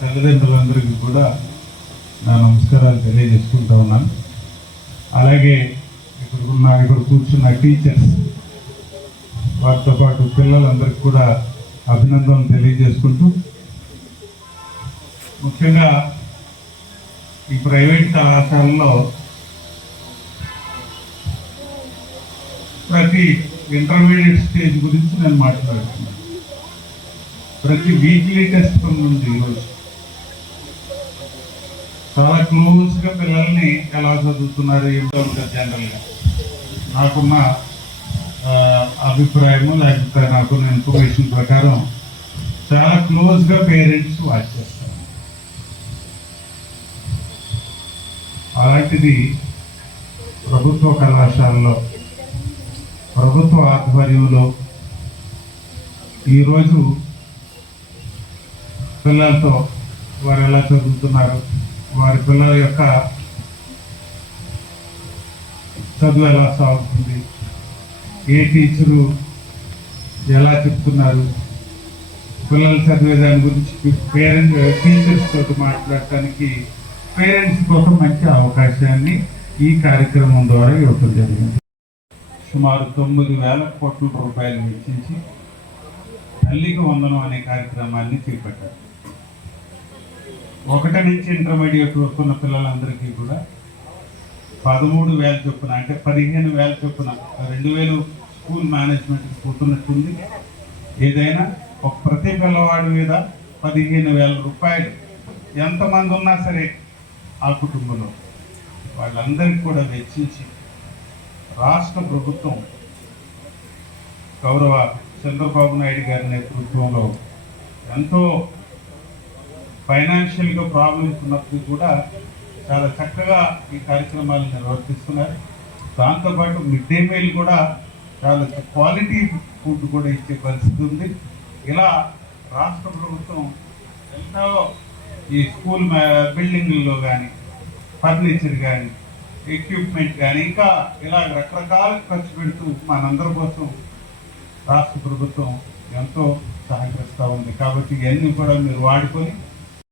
తల్లిదండ్రులందరికీ కూడా నా నమస్కారాలు తెలియజేసుకుంటా ఉన్నాను. అలాగే ఇక్కడ ఉన్న ఇక్కడ కూర్చున్న టీచర్స్ వారితో పాటు పిల్లలందరికీ కూడా అభినందనలు తెలియజేసుకుంటూ ముఖ్యంగా ఈ ప్రైవేట్ కళాశాలలో ప్రతి ఇంటర్మీడియట్ స్టేజ్ గురించి నేను మాట్లాడుతున్నాను. ప్రతి వీక్లీ టెస్ట్ ఉంది ఈరోజు. చాలా క్లోజ్గా పిల్లల్ని ఎలా చదువుతున్నారు ఏమిటో ఉంటుంది జనరల్గా. నాకున్న అభిప్రాయము లేకపోతే నాకున్న ఇన్ఫర్మేషన్ ప్రకారం చాలా క్లోజ్గా పేరెంట్స్ వాచ్ చేస్తారు. అలాంటిది ప్రభుత్వ కళాశాలలో ప్రభుత్వ ఆధ్వర్యంలో ఈరోజు పిల్లలతో వారు ఎలా చదువుతున్నారు వారి పిల్లల యొక్క చదువు ఎలా సాగుతుంది ఏ టీచరు ఎలా చెప్తున్నారు పిల్లలు చదివే దాని గురించి పేరెంట్ టీచర్స్ తోటి మాట్లాడటానికి పేరెంట్స్ కోసం మంచి అవకాశాన్ని ఈ కార్యక్రమం ద్వారా ఇవ్వటం జరిగింది. సుమారు తొమ్మిది వేల కోట్ల రూపాయలు వెచ్చించి తల్లికి వందనం అనే కార్యక్రమాన్ని చేపట్టారు. ఒకటి నుంచి ఇంటర్మీడియట్ వరకు ఉన్న పిల్లలందరికీ కూడా పదమూడు వేల చొప్పున అంటే పదిహేను వేల చొప్పున రెండు వేలు స్కూల్ మేనేజ్మెంట్ పోతున్నట్టుంది. ఏదైనా ఒక ప్రతి పిల్లవాడి మీద పదిహేను వేల రూపాయలు ఎంతమంది ఉన్నా సరే ఆ కుటుంబంలో వాళ్ళందరికీ కూడా వెచ్చించి రాష్ట్ర ప్రభుత్వం గౌరవ చంద్రబాబు నాయుడు గారి నేతృత్వంలో ఎంతో ఫైనాన్షియల్గా ప్రాబ్లమ్స్ ఉన్నప్పుడు కూడా చాలా చక్కగా ఈ కార్యక్రమాలు నిర్వర్తిస్తున్నారు. దాంతోపాటు మిడ్ డే మీల్ కూడా చాలా క్వాలిటీ ఫుడ్ కూడా ఇచ్చే పరిస్థితి ఉంది. ఇలా రాష్ట్ర ప్రభుత్వం ఎంతో ఈ స్కూల్ బిల్డింగ్లలో కానీ ఫర్నిచర్ కానీ ఎక్విప్మెంట్ కానీ ఇంకా ఇలా రకరకాల ఖర్చు పెడుతూ మనందరి కోసం రాష్ట్ర ప్రభుత్వం ఎంతో సహకరిస్తూ ఉంది. కాబట్టి ఇవన్నీ కూడా మీరు వాడుకొని